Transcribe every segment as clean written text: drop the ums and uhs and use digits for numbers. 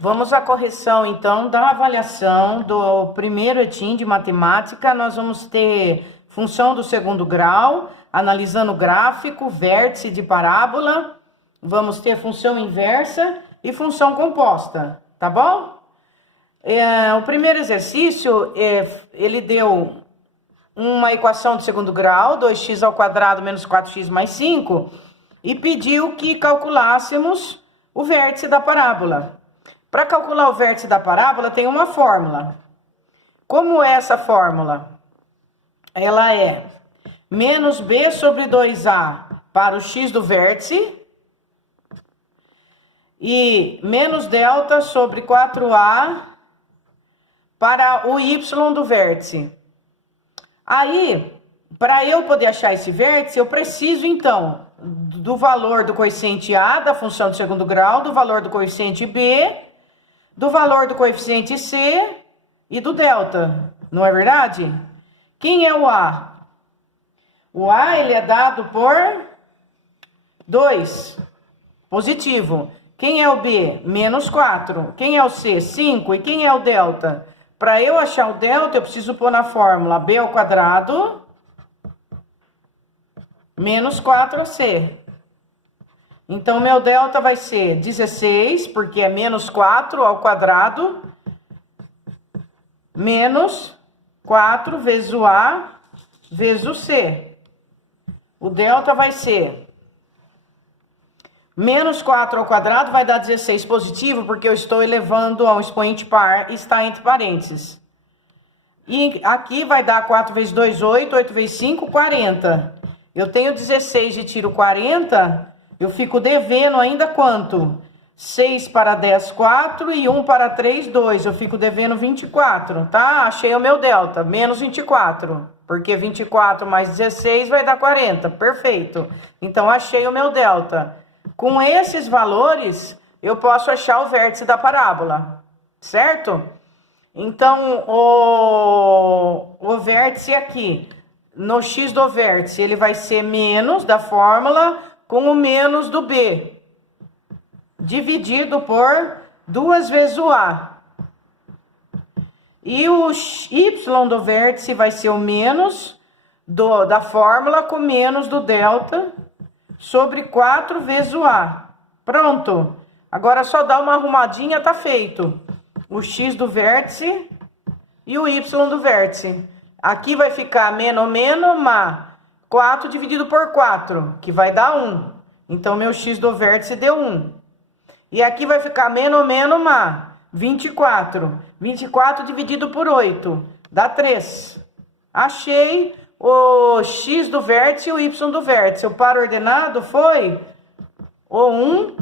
Vamos à correção, então, da avaliação do primeiro ETIM de matemática. Nós vamos ter função do segundo grau, analisando gráfico, vértice de parábola. Vamos ter função inversa e função composta, tá bom? O primeiro exercício, ele deu uma equação de segundo grau, 2x ao quadrado menos 4x mais 5, e pediu que calculássemos o vértice da parábola. Para calcular o vértice da parábola, tem uma fórmula. Como é essa fórmula? Ela é menos b sobre 2a para o x do vértice e menos delta sobre 4a para o y do vértice. Aí, para eu poder achar esse vértice, eu preciso, então, do valor do coeficiente a da função do segundo grau, do valor do coeficiente b, do valor do coeficiente c e do delta, não é verdade? Quem é o a? O a, ele é dado por 2, positivo. Quem é o b? Menos 4. Quem é o c? 5. E quem é o delta? Para eu achar o delta, eu preciso pôr na fórmula b ao quadrado menos 4ac. Então, meu delta vai ser 16, porque é menos 4 ao quadrado, menos 4 vezes o A, vezes o C. O delta vai ser menos 4 ao quadrado, vai dar 16 positivo, porque eu estou elevando a um expoente par e está entre parênteses. E aqui vai dar 4 vezes 2, 8, 8 vezes 5, 40. Eu tenho 16 e tiro 40... Eu fico devendo ainda quanto? 6 para 10, 4 e 1 para 3, 2. Eu fico devendo 24, tá? Achei o meu delta, menos 24. Porque 24 mais 16 vai dar 40, perfeito. Então, achei o meu delta. Com esses valores, eu posso achar o vértice da parábola, certo? Então, o vértice aqui, no x do vértice, ele vai ser menos da fórmula com o menos do b, dividido por 2 vezes o a. E o y do vértice vai ser o menos da fórmula com menos do delta sobre 4 vezes o a. Pronto. Agora só dá uma arrumadinha, tá feito. O x do vértice e o y do vértice. Aqui vai ficar menos, mas 4 dividido por 4, que vai dar 1. Então, meu x do vértice deu 1. E aqui vai ficar menos, mas 24. 24 dividido por 8, dá 3. Achei o x do vértice e o y do vértice. O par ordenado foi o 1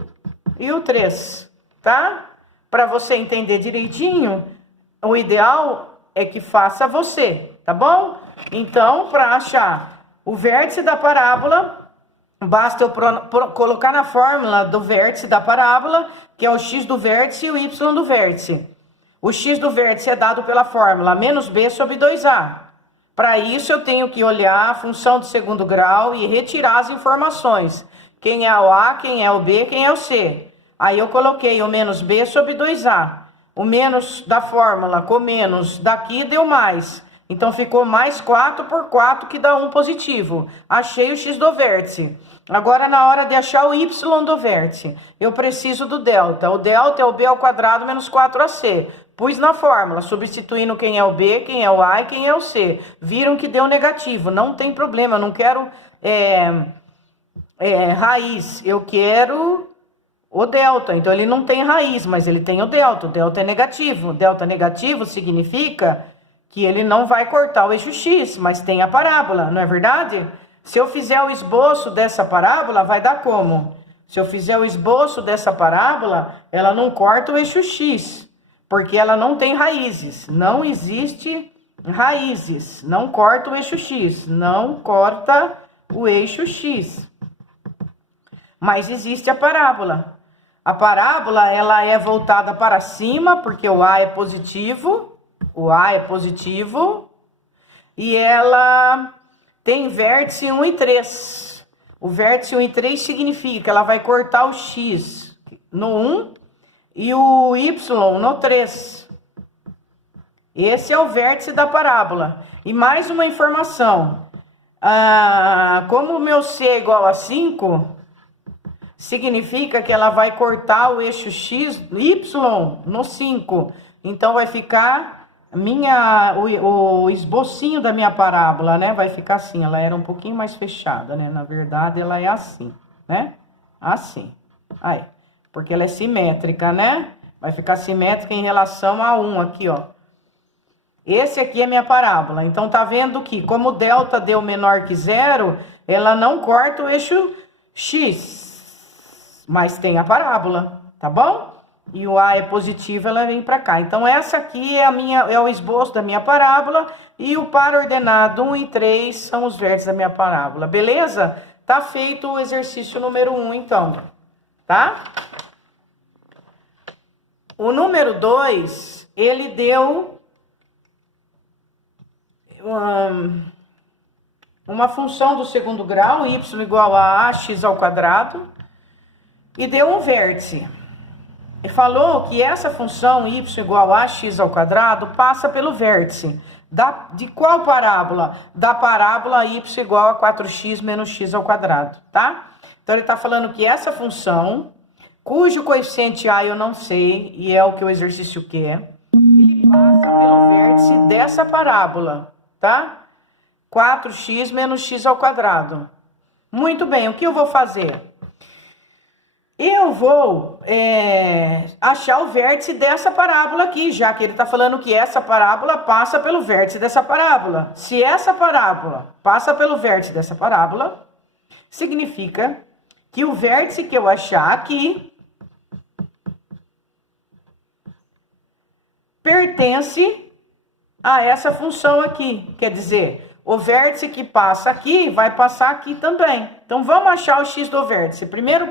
e o 3, tá? Para você entender direitinho, o ideal é que faça você, tá bom? Então, para achar o vértice da parábola, basta eu colocar na fórmula do vértice da parábola, que é o x do vértice e o y do vértice. O x do vértice é dado pela fórmula menos b sobre 2a. Para isso, eu tenho que olhar a função do segundo grau e retirar as informações. Quem é o a, quem é o b, quem é o c. Aí eu coloquei o menos b sobre 2a. O menos da fórmula com menos daqui deu mais. Então, ficou mais 4 por 4, que dá 1 positivo. Achei o x do vértice. Agora, na hora de achar o y do vértice, eu preciso do delta. O delta é o b ao quadrado menos 4ac. Pus na fórmula, substituindo quem é o b, quem é o a e quem é o c. Viram que deu negativo. Não tem problema, eu não quero raiz. Eu quero o delta. Então, ele não tem raiz, mas ele tem o delta. O delta é negativo. O delta negativo significa que ele não vai cortar o eixo x, mas tem a parábola, não é verdade? Se eu fizer o esboço dessa parábola, vai dar como? Se eu fizer o esboço dessa parábola, ela não corta o eixo x, porque ela não tem raízes. Não existe raízes, não corta o eixo x, não corta o eixo x. Mas existe a parábola. A parábola, ela é voltada para cima, porque o a é positivo. O A é positivo e ela tem vértice 1 e 3. O vértice 1 e 3 significa que ela vai cortar o x no 1 e o y no 3. Esse é o vértice da parábola. E mais uma informação. Como o meu C é igual a 5, significa que ela vai cortar o eixo x, y no 5. Então, vai ficar o esbocinho da minha parábola, né? Vai ficar assim, ela era um pouquinho mais fechada, né? Na verdade, ela é assim, né? Assim. Aí, porque ela é simétrica, né? Vai ficar simétrica em relação a 1 aqui, ó. Esse aqui é minha parábola. Então, tá vendo que como delta deu menor que 0, ela não corta o eixo x, mas tem a parábola, tá bom? E o A é positivo, ela vem pra cá. Então, essa aqui é o esboço da minha parábola e o par ordenado 1 e 3 são os vértices da minha parábola, beleza? Tá feito o exercício número 1, então, tá? O número 2, ele deu uma função do segundo grau, y igual a ax ao quadrado, e deu um vértice. E falou que essa função y igual a ax ao quadrado passa pelo vértice. De qual parábola? Da parábola y igual a 4x menos x ao quadrado, tá? Então, ele está falando que essa função, cujo coeficiente a eu não sei, e é o que o exercício quer, ele passa pelo vértice dessa parábola, tá? 4x menos x ao quadrado. Muito bem, o que eu vou fazer? Eu vou achar o vértice dessa parábola aqui, já que ele está falando que essa parábola passa pelo vértice dessa parábola. Se essa parábola passa pelo vértice dessa parábola, significa que o vértice que eu achar aqui pertence a essa função aqui. Quer dizer, o vértice que passa aqui vai passar aqui também. Então, vamos achar o x do vértice. Primeiro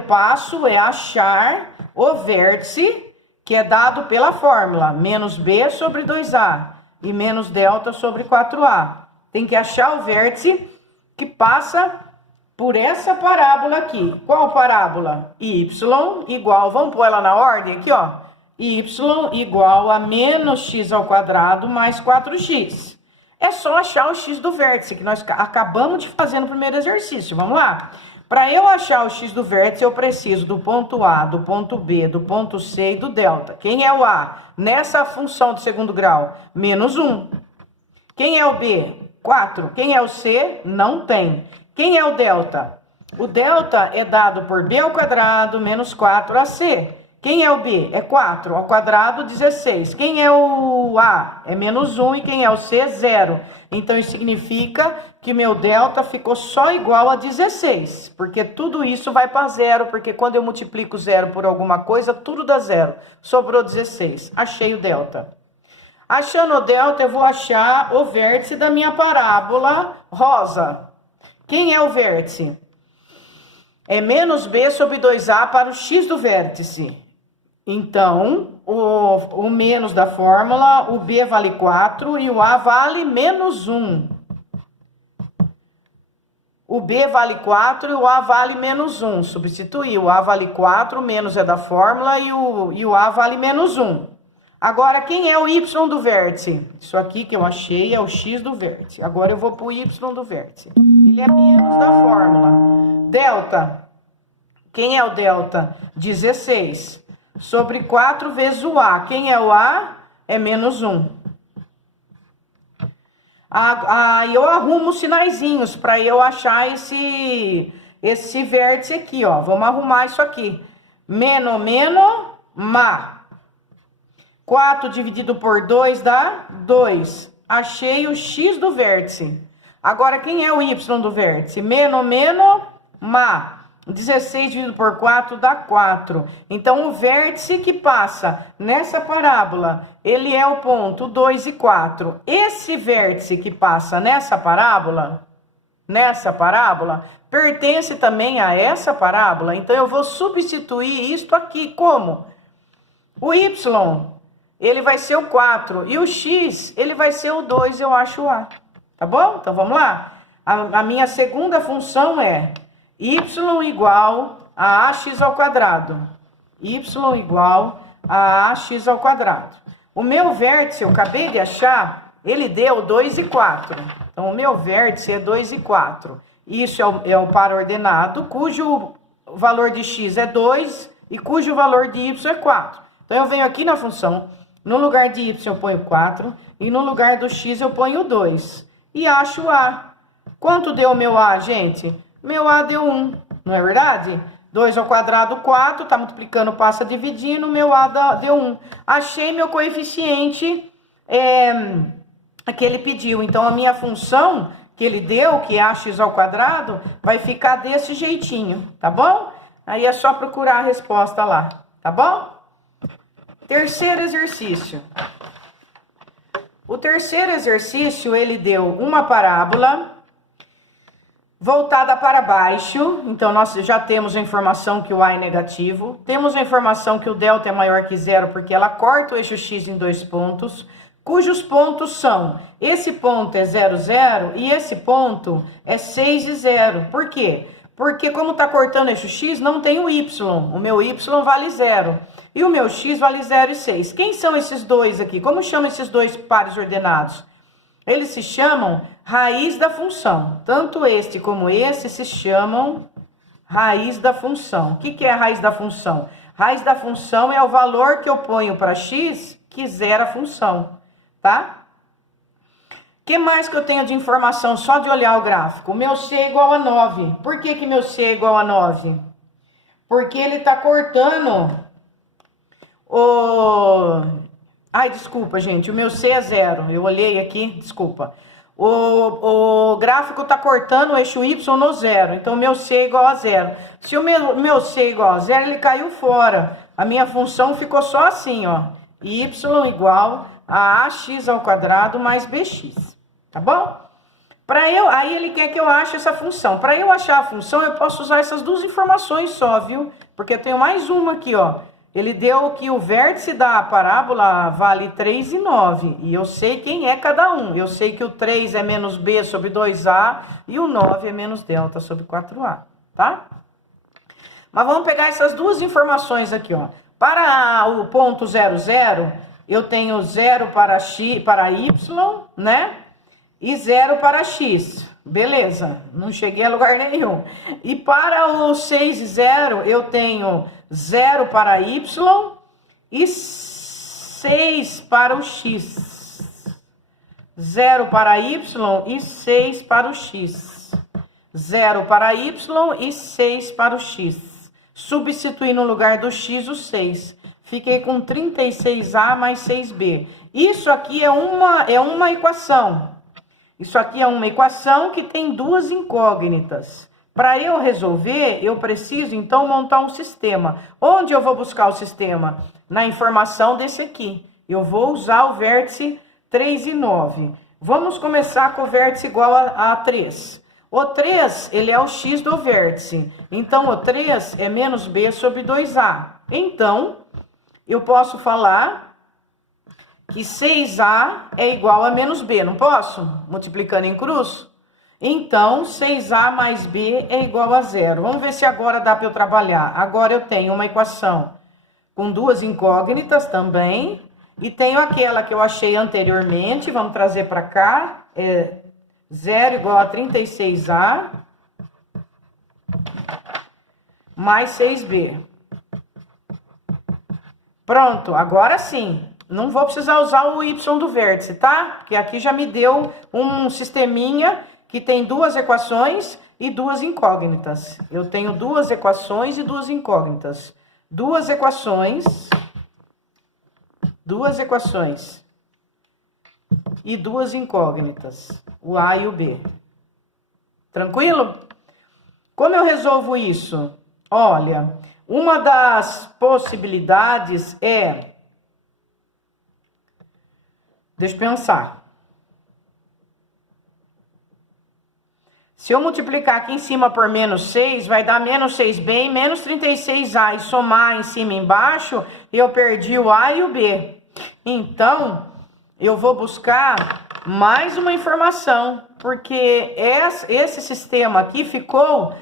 passo é achar o vértice que é dado pela fórmula menos b sobre 2a e menos delta sobre 4a. Tem que achar o vértice que passa por essa parábola aqui. Qual parábola? Y igual, vamos pôr ela na ordem aqui, ó. Y igual a menos x ao quadrado mais 4x. É só achar o x do vértice, que nós acabamos de fazer no primeiro exercício. Vamos lá? Para eu achar o x do vértice, eu preciso do ponto A, do ponto B, do ponto C e do delta. Quem é o A? Nessa função do segundo grau, menos 1. Quem é o B? 4. Quem é o C? Não tem. Quem é o delta? O delta é dado por B ao quadrado menos 4AC. Quem é o B? É 4 ao quadrado, 16. Quem é o A? É menos 1 e quem é o C? 0. Então, isso significa que meu delta ficou só igual a 16. Porque tudo isso vai para 0, porque quando eu multiplico 0 por alguma coisa, tudo dá 0. Sobrou 16. Achei o delta. Achando o delta, eu vou achar o vértice da minha parábola rosa. Quem é o vértice? É menos b sobre 2a para o x do vértice. Então, o menos da fórmula, o b vale 4 e o a vale menos 1. O b vale 4 e o a vale menos 1. Substituir, o a vale 4, o menos é da fórmula e o a vale menos 1. Agora, quem é o y do vértice? Isso aqui que eu achei é o x do vértice. Agora eu vou para o y do vértice. Ele é menos da fórmula. Delta. Quem é o delta? 16. Sobre 4 vezes o A. Quem é o A? É menos 1. Eu arrumo os sinaizinhos para eu achar esse vértice aqui, ó. Vamos arrumar isso aqui. Menos, má. 4 dividido por 2 dá 2. Achei o x do vértice. Agora, quem é o y do vértice? Menos, má. 16 dividido por 4 dá 4. Então, o vértice que passa nessa parábola, ele é o ponto 2 e 4. Esse vértice que passa nessa parábola, pertence também a essa parábola. Então, eu vou substituir isto aqui como? O y, ele vai ser o 4. E o x, ele vai ser o 2, eu acho o a. Tá bom? Então, vamos lá? A minha segunda função é y igual a ax ao quadrado. Y igual a ax ao quadrado. O meu vértice, eu acabei de achar, ele deu 2 e 4. Então, o meu vértice é 2 e 4. Isso é o par ordenado, cujo valor de x é 2 e cujo valor de y é 4. Então, eu venho aqui na função, no lugar de y eu ponho 4 e no lugar do x eu ponho 2. E acho A. Quanto deu o meu A, gente? Meu A deu 1, não é verdade? 2 ao quadrado, 4, tá multiplicando, passa dividindo, meu A deu 1. Achei meu coeficiente que ele pediu. Então, a minha função que ele deu, que é ax ao quadrado, vai ficar desse jeitinho, tá bom? Aí é só procurar a resposta lá, tá bom? Terceiro exercício. O terceiro exercício, ele deu uma parábola voltada para baixo. Então, nós já temos a informação que o A é negativo. Temos a informação que o delta é maior que zero, porque ela corta o eixo x em 2 pontos, cujos pontos são, esse ponto é 0, 0 e esse ponto é 6 e 0. Por quê? Porque como está cortando o eixo x, não tem o y. O meu y vale 0. E o meu x vale 0 e 6. Quem são esses dois aqui? Como chamam esses dois pares ordenados? Eles se chamam raiz da função. Tanto este como esse se chamam raiz da função. O que é a raiz da função? Raiz da função é o valor que eu ponho para x que zera a função, tá? O que mais que eu tenho de informação só de olhar o gráfico? O meu c é igual a 9. Por que meu c é igual a 9? Porque ele está cortando o... Ai, desculpa, gente, o meu c é 0. Eu olhei aqui, desculpa. O gráfico está cortando o eixo y no 0. Então, o meu c é igual a 0. Se o meu c é igual a 0, ele caiu fora. A minha função ficou só assim, ó. Y igual a ax ao quadrado mais bx. Tá bom? Aí ele quer que eu ache essa função. Para eu achar a função, eu posso usar essas duas informações só, viu? Porque eu tenho mais uma aqui, ó. Ele deu que o vértice da parábola vale 3 e 9. E eu sei quem é cada um. Eu sei que o 3 é menos b sobre 2a e o 9 é menos delta sobre 4a, tá? Mas vamos pegar essas duas informações aqui, ó. Para o ponto 0, 0, eu tenho 0 para y, né? E 0 para x. Beleza, não cheguei a lugar nenhum. E para o 6 e 0, eu tenho 0 para y e 6 para o x. 0 para y e 6 para o x. 0 para y e 6 para o x. Substituir no lugar do x o 6. Fiquei com 36a mais 6b. Isso aqui é uma equação. Isso aqui é uma equação que tem duas incógnitas. Para eu resolver, eu preciso, então, montar um sistema. Onde eu vou buscar o sistema? Na informação desse aqui. Eu vou usar o vértice 3 e 9. Vamos começar com o vértice igual a 3. O 3, ele é o x do vértice. Então, o 3 é menos b sobre 2a. Então, eu posso falar que 6a é igual a menos b, não posso? Multiplicando em cruz? Então, 6a mais b é igual a 0. Vamos ver se agora dá para eu trabalhar. Agora eu tenho uma equação com duas incógnitas também. E tenho aquela que eu achei anteriormente. Vamos trazer para cá. 0 igual a 36a mais 6b. Pronto, agora sim. Não vou precisar usar o y do vértice, tá? Porque aqui já me deu um sisteminha que tem duas equações e duas incógnitas. Eu tenho duas equações e duas incógnitas. Duas equações e duas incógnitas. O A e o B. Tranquilo? Como eu resolvo isso? Olha, uma das possibilidades é... Deixa eu pensar. Se eu multiplicar aqui em cima por menos 6, vai dar menos 6b e menos 36a. E somar em cima e embaixo, eu perdi o A e o B. Então, eu vou buscar mais uma informação, porque esse sistema aqui ficou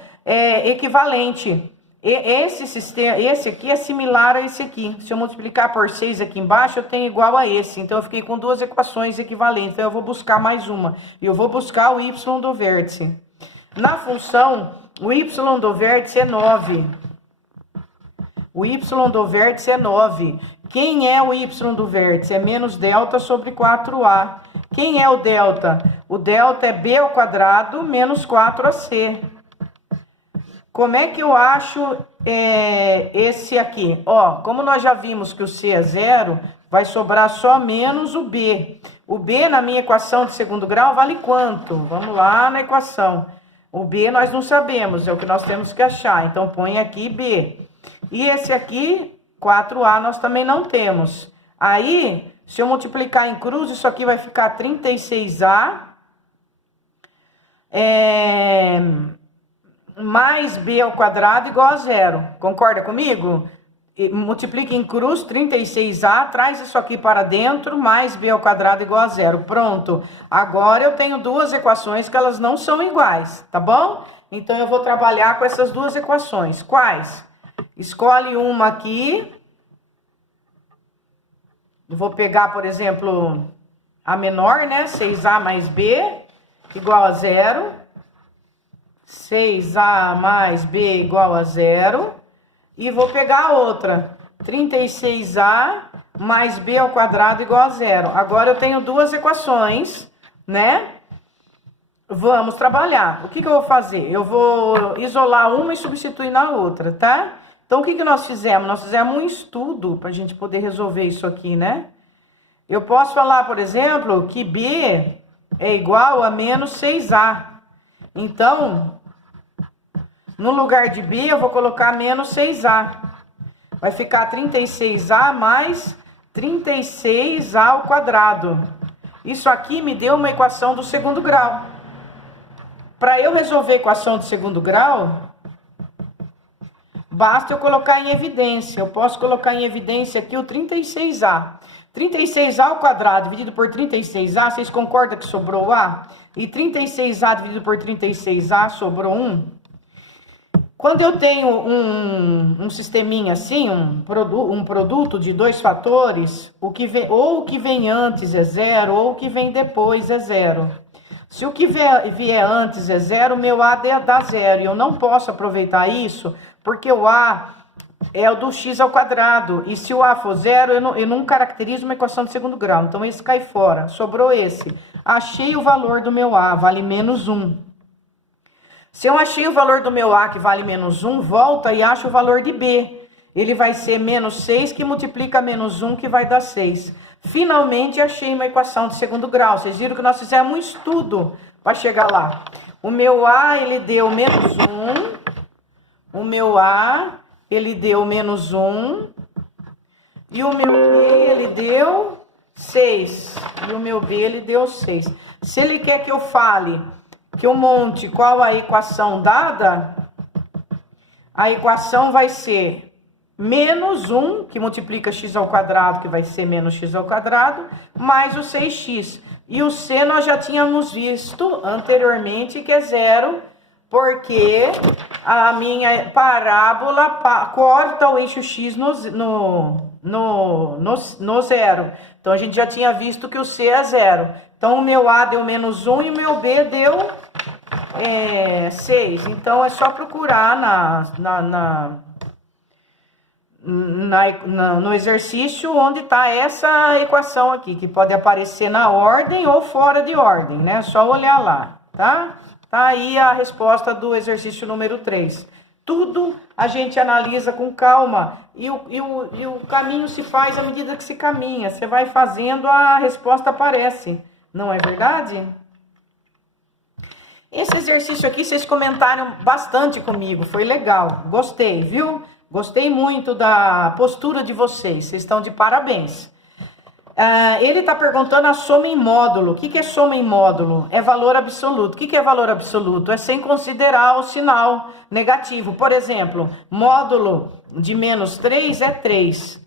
equivalente. esse sistema, esse aqui é similar a esse aqui. Se eu multiplicar por 6 aqui embaixo, eu tenho igual a esse. Então, eu fiquei com duas equações equivalentes. Então, eu vou buscar mais uma. E eu vou buscar o y do vértice. Na função, o y do vértice é 9. O y do vértice é 9. Quem é o y do vértice? É menos delta sobre 4a. Quem é o delta? O delta é b ao quadrado menos 4ac. Como é que eu acho esse aqui? Ó, como nós já vimos que o c é 0, vai sobrar só menos o b. O b na minha equação de segundo grau vale quanto? Vamos lá na equação. O b nós não sabemos, é o que nós temos que achar. Então, põe aqui b. E esse aqui, 4a, nós também não temos. Aí, se eu multiplicar em cruz, isso aqui vai ficar 36a. Mais b ao quadrado igual a 0. Concorda comigo? Multiplica em cruz, 36a, traz isso aqui para dentro, mais b ao quadrado igual a 0. Pronto. Agora eu tenho duas equações que elas não são iguais, tá bom? Então, eu vou trabalhar com essas duas equações. Quais? Escolhe uma aqui. Eu vou pegar, por exemplo, a menor, né? 6a mais b igual a 0. 6a mais b igual a 0. E vou pegar a outra. 36a mais b ao quadrado igual a 0. Agora eu tenho duas equações, né? Vamos trabalhar. O que eu vou fazer? Eu vou isolar uma e substituir na outra, tá? Então, o que nós fizemos? Nós fizemos um estudo para a gente poder resolver isso aqui, né? Eu posso falar, por exemplo, que b é igual a menos 6a. Então, no lugar de b, eu vou colocar menos 6a. Vai ficar 36a mais 36a ao quadrado. Isso aqui me deu uma equação do segundo grau. Para eu resolver a equação do segundo grau, basta eu colocar em evidência. Eu posso colocar em evidência aqui o 36a. 36a ao quadrado dividido por 36a, vocês concordam que sobrou a? E 36a dividido por 36a sobrou 1? Quando eu tenho um sisteminha assim, um produto de dois fatores, ou o que vem antes é 0, ou o que vem depois é 0. Se o que vier antes é 0, o meu a dá 0. E eu não posso aproveitar isso, porque o a é o do x ao quadrado. E se o a for 0, eu não caracterizo uma equação de segundo grau. Então, esse cai fora. Sobrou esse. Achei o valor do meu a, vale menos 1. Se eu achei o valor do meu a, que vale menos 1, volta e acha o valor de b. Ele vai ser menos 6, que multiplica menos 1, que vai dar 6. Finalmente, achei uma equação de segundo grau. Vocês viram que nós fizemos um estudo para chegar lá. O meu a, ele deu menos 1. O meu a, ele deu menos 1. E o meu b, ele deu 6. E o meu b, ele deu 6. Se ele quer que eu fale, que eu monte qual a equação dada, a equação vai ser menos 1, que multiplica x ao quadrado, que vai ser menos x ao quadrado, mais o 6x. E o c nós já tínhamos visto anteriormente, que é 0, porque a minha parábola corta o eixo x no 0. Então, a gente já tinha visto que o c é 0. Então, o meu a deu menos 1 e o meu b deu 6. Então, é só procurar no exercício onde está essa equação aqui, que pode aparecer na ordem ou fora de ordem, né? Só olhar lá, tá? Tá aí a resposta do exercício número 3. Tudo a gente analisa com calma e o caminho se faz à medida que se caminha. Você vai fazendo, a resposta aparece. Não é verdade? Esse exercício aqui vocês comentaram bastante comigo, foi legal, gostei, viu? Gostei muito da postura de vocês, vocês estão de parabéns. Ele está perguntando a soma em módulo. O que é soma em módulo? É valor absoluto. O que é valor absoluto? É sem considerar o sinal negativo. Por exemplo, módulo de menos 3 é 3.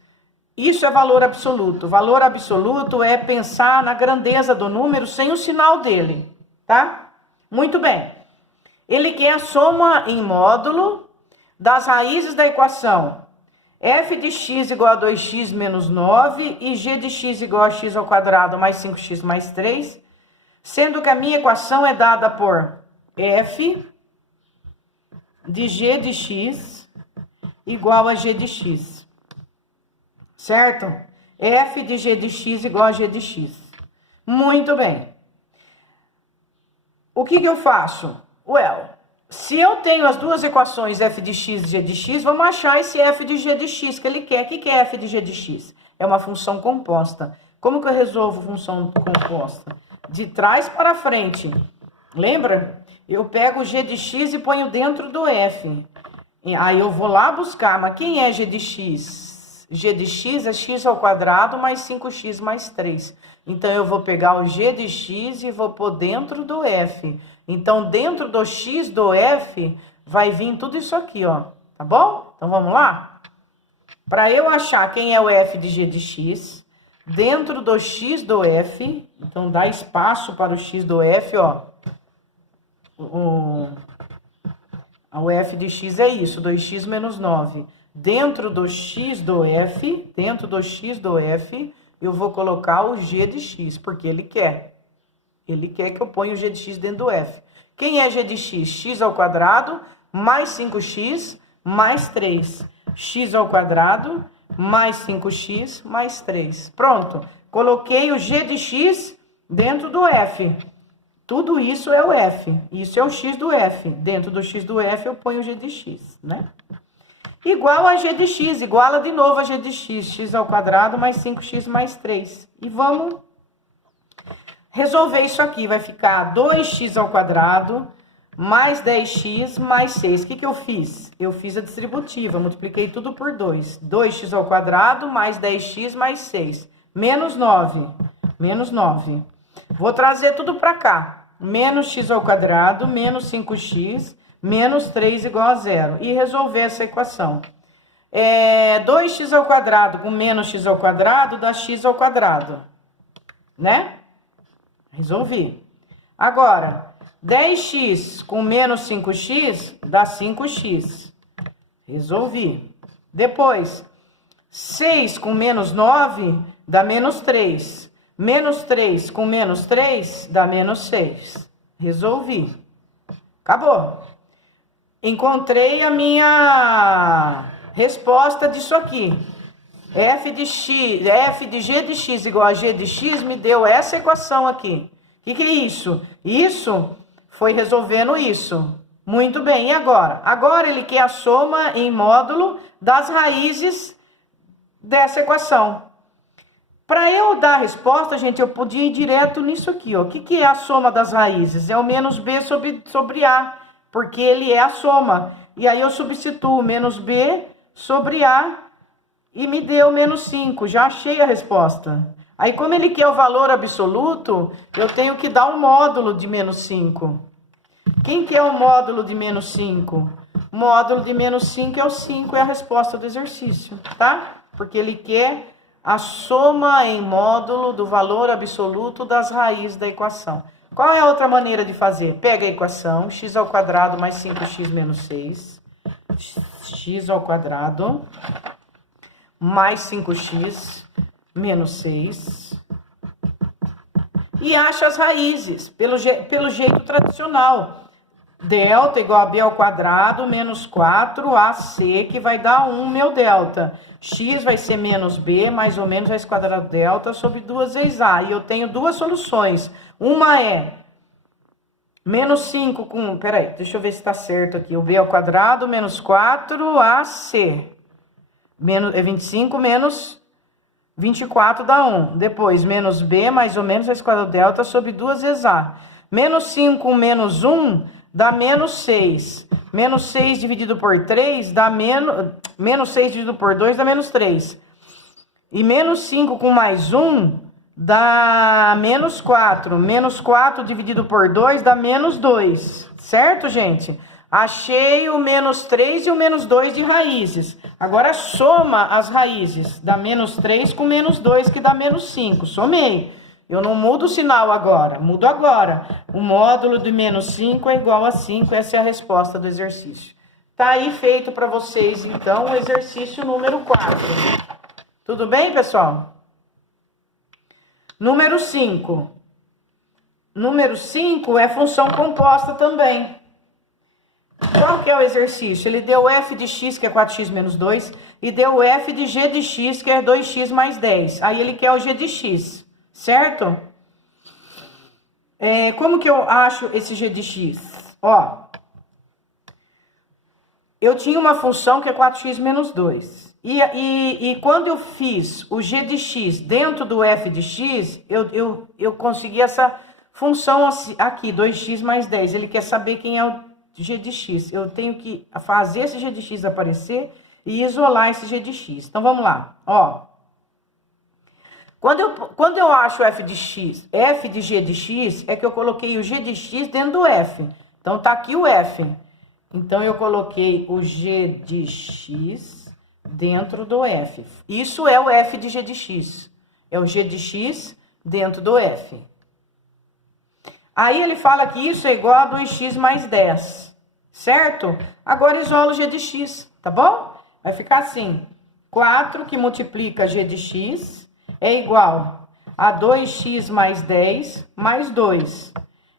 Isso é valor absoluto. Valor absoluto é pensar na grandeza do número sem o sinal dele, tá? Muito bem. Ele quer a soma em módulo das raízes da equação f de x igual a 2x menos 9 e g de x igual a x ao quadrado mais 5x mais 3, sendo que a minha equação é dada por f de g de x igual a g de x, certo? F de g de x igual a g de x. Muito bem. O que eu faço? Se eu tenho as duas equações f de x e g de x, vamos achar esse f de g de x que ele quer. O que é f de g de x? É uma função composta. Como que eu resolvo função composta? De trás para frente. Lembra? Eu pego o g de x e ponho dentro do f. Aí eu vou lá buscar, mas quem é g de x? G de x é x ao quadrado mais 5x mais 3. Então, eu vou pegar o g de x e vou pôr dentro do f. Então, dentro do x do f, vai vir tudo isso aqui, ó. Tá bom? Então, vamos lá? Para eu achar quem é o f de g de x, dentro do x do f, então, dá espaço para o x do f, ó. O f de x é isso, 2x menos 9. Dentro do x do f, eu vou colocar o g de x, porque ele quer. Ele quer que eu ponha o g de x dentro do f. Quem é g de x? X ao quadrado mais 5x mais 3. X ao quadrado mais 5x mais 3. Pronto. Coloquei o g de x dentro do f. Tudo isso é o f. Isso é o x do f. Dentro do x do f eu ponho o g de x, né? Igual a g de x. Iguala de novo a g de x. X ao quadrado mais 5x mais 3. E vamos resolver isso aqui. Vai ficar 2x ao quadrado mais 10x mais 6. O que eu fiz? Eu fiz a distributiva. Multipliquei tudo por 2. 2x ao quadrado mais 10x mais 6. Menos 9. Menos 9. Vou trazer tudo para cá. Menos x ao quadrado, menos 5x, menos 3 igual a 0. E resolver essa equação. 2x ao quadrado com menos x ao quadrado dá x ao quadrado. Né? Resolvi. Agora, 10x com menos 5x dá 5x. Resolvi. Depois, 6 com menos 9 dá menos 3. Menos 3 com menos 3 dá menos 6. Resolvi. Acabou. Encontrei a minha resposta disso aqui. F de g de x igual a g de x me deu essa equação aqui. O que é isso? Isso foi resolvendo isso. Muito bem, e agora? Agora ele quer a soma em módulo das raízes dessa equação. Para eu dar a resposta, gente, eu podia ir direto nisso aqui, ó. O que é a soma das raízes? É o menos b sobre a, porque ele é a soma. E aí eu substituo menos b sobre a e me deu menos 5. Já achei a resposta. Aí, como ele quer o valor absoluto, eu tenho que dar um módulo de menos 5. Quem quer o módulo de menos 5? O módulo de menos 5 é o 5, é a resposta do exercício, tá? Porque ele quer a soma em módulo do valor absoluto das raízes da equação. Qual é a outra maneira de fazer? Pega a equação, x ao quadrado mais 5x menos 6. X ao quadrado mais 5x menos 6. E acha as raízes, pelo jeito tradicional. Delta igual a b ao quadrado menos 4ac, que vai dar 1, meu delta. X vai ser menos b, mais ou menos raiz quadrada delta sobre 2 vezes a. E eu tenho duas soluções. Uma é menos 5 com... Peraí, deixa eu ver se está certo aqui. O b ao quadrado menos 4ac. É 25 menos 24 dá 1. Depois, menos b, mais ou menos raiz quadrada delta sobre 2 vezes a. Menos 5 com menos 1 dá menos 6. Menos 6 dividido por 3 dá menos 6 dividido por 2 dá menos 3. E menos 5 com mais 1 dá menos 4. Menos 4 dividido por 2 dá menos 2. Certo, gente? Achei o menos 3 e o menos 2 de raízes. Agora soma as raízes. Dá menos 3 com menos 2, que dá menos 5. Somei. Eu não mudo o sinal agora, mudo agora. O módulo de menos 5 é igual a 5, essa é a resposta do exercício. Tá aí feito para vocês, então, o exercício número 4. Tudo bem, pessoal? Número 5. Número 5 é função composta também. Qual que é o exercício? Ele deu f de x, que é 4x menos 2, e deu f de g de x, que é 2x mais 10. Aí ele quer o g de x, certo? Como que eu acho esse g de x? Ó, eu tinha uma função que é 4x menos 2. E quando eu fiz o g de x dentro do f de x, eu consegui essa função aqui, 2x mais 10. Ele quer saber quem é o g de x. Eu tenho que fazer esse g de x aparecer e isolar esse g de x. Então, vamos lá. Ó, quando eu acho f de x, f de g de x, é que eu coloquei o g de x dentro do f. Então, tá aqui o f. Então, eu coloquei o g de x dentro do f. Isso é o f de g de x. É o g de x dentro do f. Aí, ele fala que isso é igual a 2x mais 10, certo? Agora, isola o g de x, tá bom? Vai ficar assim, 4 que multiplica g de x é igual a 2x mais 10 mais 2.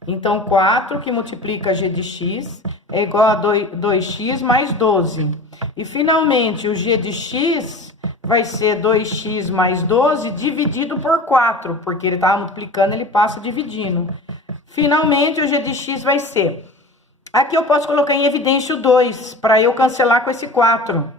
Então, 4 que multiplica g de x é igual a 2x mais 12. E, finalmente, o g de x vai ser 2x mais 12 dividido por 4, porque ele estava multiplicando, ele passa dividindo. Finalmente, o g de x vai ser... Aqui eu posso colocar em evidência o 2, para eu cancelar com esse 4.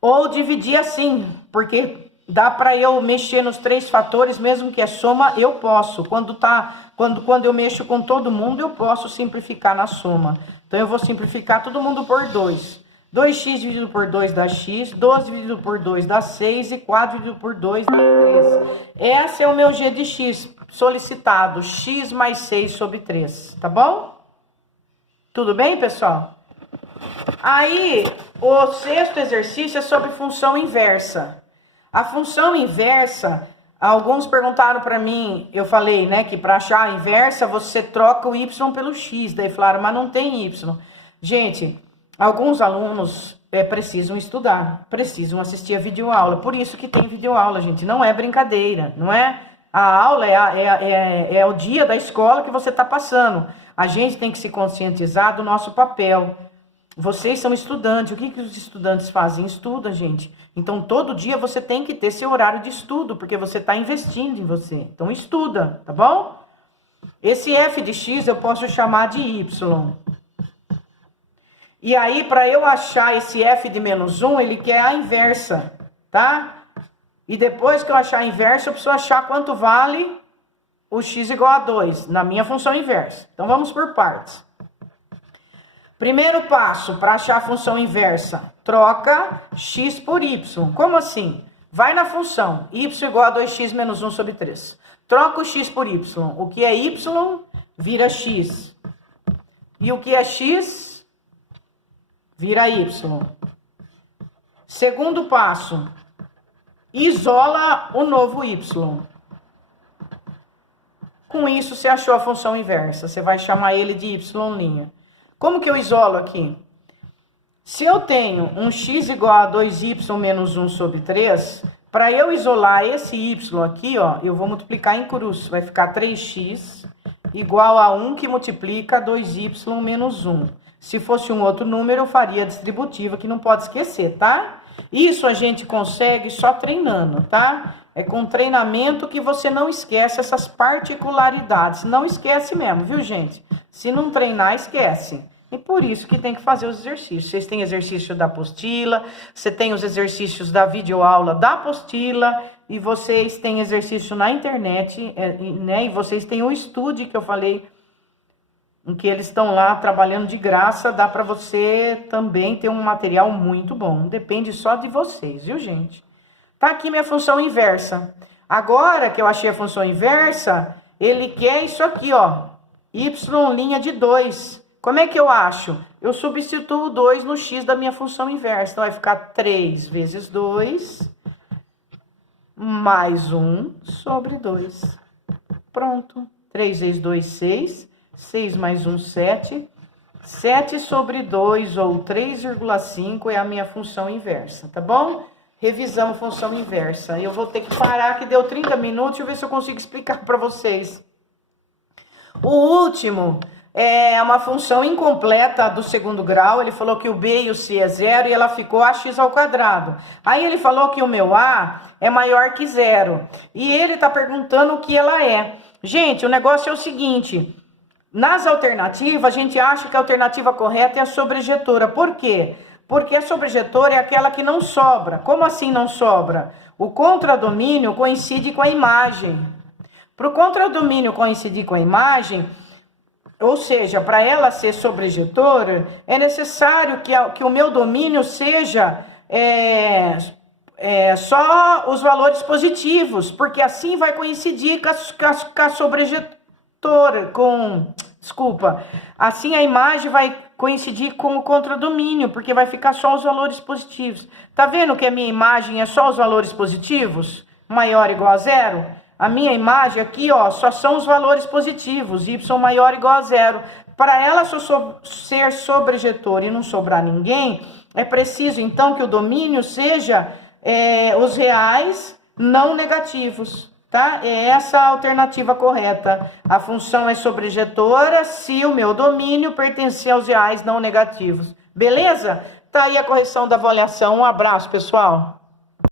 Ou dividir assim, porque dá para eu mexer nos 3 fatores, mesmo que é soma, eu posso. Quando eu mexo com todo mundo, eu posso simplificar na soma. Então, eu vou simplificar todo mundo por 2. 2x dividido por 2 dá x, 12 dividido por 2 dá 6 e 4 dividido por 2 dá 3. Esse é o meu g de x solicitado, x mais 6 sobre 3, tá bom? Tudo bem, pessoal? Aí, o 6º exercício é sobre função inversa. A função inversa, alguns perguntaram para mim, eu falei, né, que para achar a inversa, você troca o y pelo x. Daí falaram, mas não tem y. Gente, alguns alunos precisam estudar, precisam assistir a videoaula. Por isso que tem videoaula, gente. Não é brincadeira, não é? A aula é o dia da escola que você está passando. A gente tem que se conscientizar do nosso papel. Vocês são estudantes. O que os estudantes fazem? Estuda, gente. Então, todo dia você tem que ter seu horário de estudo, porque você está investindo em você. Então, estuda, tá bom? Esse f de x eu posso chamar de y. E aí, para eu achar esse f de menos 1, ele quer a inversa, tá? E depois que eu achar a inversa, eu preciso achar quanto vale o x igual a 2, na minha função inversa. Então, vamos por partes. Primeiro passo para achar a função inversa, troca x por y. Como assim? Vai na função y igual a 2x menos 1 sobre 3. Troca o x por y. O que é y vira x. E o que é x vira y. Segundo passo, isola o novo y. Com isso, você achou a função inversa. Você vai chamar ele de y'. Como que eu isolo aqui? Se eu tenho um x igual a 2y menos 1 sobre 3, para eu isolar esse y aqui, ó, eu vou multiplicar em cruz. Vai ficar 3x igual a 1 que multiplica 2y menos 1. Se fosse um outro número, eu faria a distributiva, que não pode esquecer, tá? Isso a gente consegue só treinando, tá? É com treinamento que você não esquece essas particularidades. Não esquece mesmo, viu, gente? Se não treinar, esquece. E por isso que tem que fazer os exercícios. Vocês têm exercício da apostila, você tem os exercícios da videoaula da apostila, e vocês têm exercício na internet, né? E vocês têm o estude que eu falei, em que eles estão lá trabalhando de graça. Dá para você também ter um material muito bom. Depende só de vocês, viu, gente? Tá aqui minha função inversa. Agora que eu achei a função inversa, ele quer isso aqui, ó. Y' de 2. Como é que eu acho? Eu substituo 2 no x da minha função inversa. Então, vai ficar 3 vezes 2, mais 1 sobre 2. Pronto. 3 vezes 2, 6. 6 mais 1, 7. 7 sobre 2 ou 3,5 é a minha função inversa, tá bom? Revisamos função inversa. Eu vou ter que parar, que deu 30 minutos, deixa eu ver se eu consigo explicar para vocês. O último é uma função incompleta do segundo grau. Ele falou que o B e o C é zero e ela ficou ax ao quadrado. Aí ele falou que o meu A é maior que zero. E ele está perguntando o que ela é. Gente, o negócio é o seguinte. Nas alternativas, a gente acha que a alternativa correta é a sobrejetora. Por quê? Porque a sobrejetora é aquela que não sobra. Como assim não sobra? O contradomínio coincide com a imagem. Para o contradomínio coincidir com a imagem, ou seja, para ela ser sobrejetora, é necessário que o meu domínio seja só os valores positivos, porque assim vai coincidir com a sobrejetora, assim a imagem vai coincidir com o contradomínio, porque vai ficar só os valores positivos. Tá vendo que a minha imagem é só os valores positivos? Maior ou igual a zero? A minha imagem aqui, ó, só são os valores positivos, y maior ou igual a zero. Para ela ser sobrejetora e não sobrar ninguém, é preciso, então, que o domínio seja os reais não negativos, tá? É essa a alternativa correta. A função é sobrejetora se o meu domínio pertencer aos reais não negativos. Beleza? Tá aí a correção da avaliação. Um abraço, pessoal.